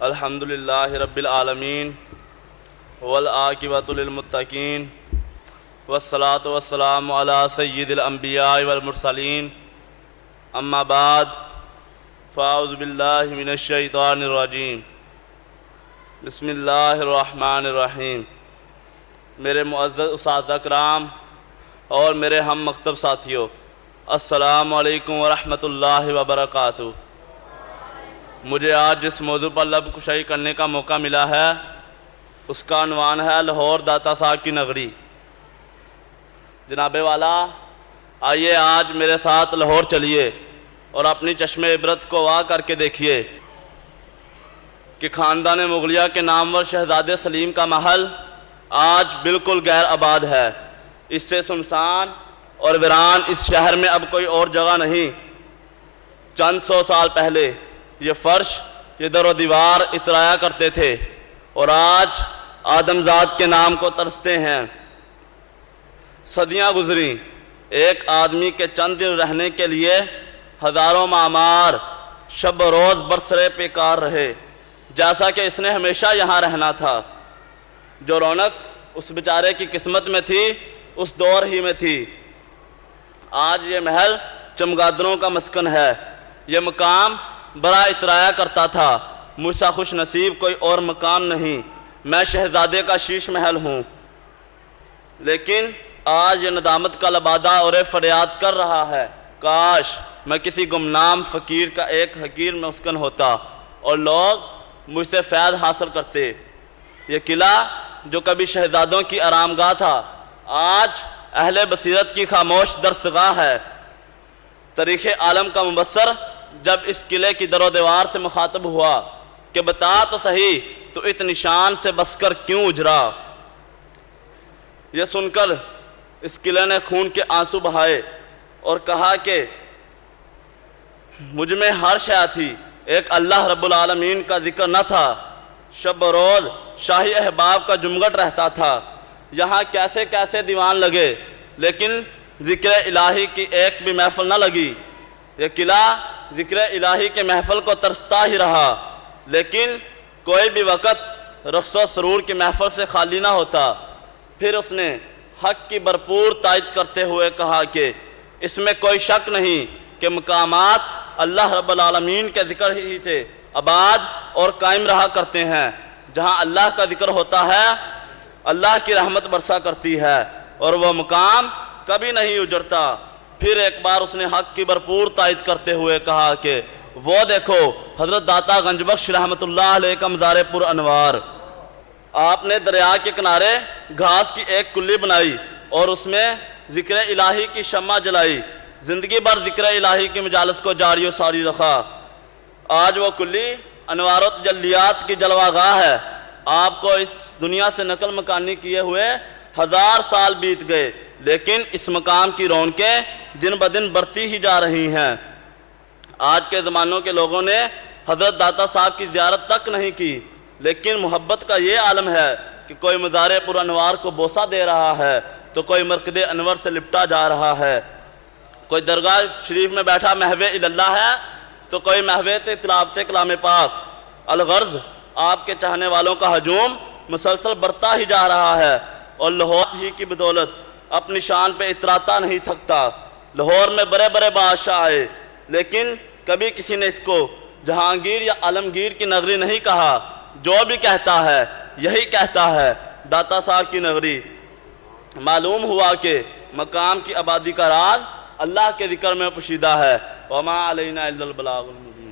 الحمدللہ رب العالمین والعاقبۃ للمتقین والصلاۃ والسلام علی سید الانبیاء والمرسلین اما بعد فاعوذ باللہ من الشیطان الرجیم بسم اللہ الرحمن الرحیم۔ میرے معزز اساتذہ کرام اور میرے ہم مکتب ساتھیوں، السلام علیکم ورحمۃ اللہ وبرکاتہ۔ مجھے آج جس موضوع پر لب کشائی کرنے کا موقع ملا ہے اس کا عنوان ہے لاہور داتا صاحب کی نگری۔ جناب والا، آئیے آج میرے ساتھ لاہور چلیے اور اپنی چشم عبرت کو وا کر کے دیکھیے کہ خاندان مغلیہ کے نامور شہزادے سلیم کا محل آج بالکل غیر آباد ہے۔ اس سے سنسان اور ویران اس شہر میں اب کوئی اور جگہ نہیں۔ چند سو سال پہلے یہ فرش، یہ در و دیوار اترایا کرتے تھے اور آج آدمزاد کے نام کو ترستے ہیں۔ صدیاں گزریں، ایک آدمی کے چند دن رہنے کے لیے ہزاروں معمار شب و روز برسرے پیکار رہے، جیسا کہ اس نے ہمیشہ یہاں رہنا تھا۔ جو رونق اس بیچارے کی قسمت میں تھی اس دور ہی میں تھی۔ آج یہ محل چمگادروں کا مسکن ہے۔ یہ مقام بڑا اترایا کرتا تھا، مجھ سا خوش نصیب کوئی اور مقام نہیں، میں شہزادے کا شیش محل ہوں۔ لیکن آج یہ ندامت کا لبادہ اور فریاد کر رہا ہے، کاش میں کسی گمنام فقیر کا ایک حقیر مسکن ہوتا اور لوگ مجھ سے فیض حاصل کرتے۔ یہ قلعہ جو کبھی شہزادوں کی آرامگاہ تھا آج اہل بصیرت کی خاموش درسگاہ ہے۔ تاریخ عالم کا مبصر جب اس قلعے کی در و دیوار سے مخاطب ہوا کہ بتا تو صحیح تو ات نشان سے بس کر کیوں اجرا، یہ سن کر اس قلعے نے خون کے آنسو بہائے اور کہا کہ مجھ میں ہر شے تھی، ایک اللہ رب العالمین کا ذکر نہ تھا۔ شب و روز شاہی احباب کا جمگٹ رہتا تھا، یہاں کیسے کیسے دیوان لگے لیکن ذکر الہی کی ایک بھی محفل نہ لگی۔ یہ قلعہ ذکر الہی کے محفل کو ترستا ہی رہا، لیکن کوئی بھی وقت رقص و سرور کی محفل سے خالی نہ ہوتا۔ پھر اس نے حق کی بھرپور تائید کرتے ہوئے کہا کہ اس میں کوئی شک نہیں کہ مقامات اللہ رب العالمین کے ذکر ہی سے آباد اور قائم رہا کرتے ہیں۔ جہاں اللہ کا ذکر ہوتا ہے اللہ کی رحمت برسا کرتی ہے اور وہ مقام کبھی نہیں اجڑتا۔ پھر ایک بار اس نے حق کی بھرپور تائید کرتے ہوئے کہا کہ وہ دیکھو حضرت داتا گنج بخش رحمت اللہ علیہ کا مزار پر انوار۔ آپ نے دریا کے کنارے گھاس کی ایک کلی بنائی اور اس میں ذکر الہی کی شمع جلائی، زندگی بھر ذکر الہی کی مجالس کو جاری و ساری رکھا۔ آج وہ کلی انوار و تجلیات کی جلوہ گاہ ہے۔ آپ کو اس دنیا سے نقل مکانی کیے ہوئے 1000 سال بیت گئے، لیکن اس مقام کی رونقیں دن بدن بڑھتی ہی جا رہی ہیں۔ آج کے زمانوں کے لوگوں نے حضرت داتا صاحب کی زیارت تک نہیں کی، لیکن محبت کا یہ عالم ہے کہ کوئی مزار پر انوار کو بوسہ دے رہا ہے تو کوئی مرکز انور سے لپٹا جا رہا ہے، کوئی درگاہ شریف میں بیٹھا محو اللہ ہے تو کوئی محو تلاوت کلام پاک۔ الغرض آپ کے چاہنے والوں کا ہجوم مسلسل بڑھتا ہی جا رہا ہے اور لاہور ہی کی بدولت اپنی شان پہ اتراتا نہیں تھکتا۔ لاہور میں بڑے بڑے بادشاہ آئے لیکن کبھی کسی نے اس کو جہانگیر یا عالمگیر کی نگری نہیں کہا۔ جو بھی کہتا ہے یہی کہتا ہے داتا صاحب کی نگری۔ معلوم ہوا کہ مقام کی آبادی کا راز اللہ کے ذکر میں پوشیدہ ہے۔ وما علینا الا البلاغ المبین۔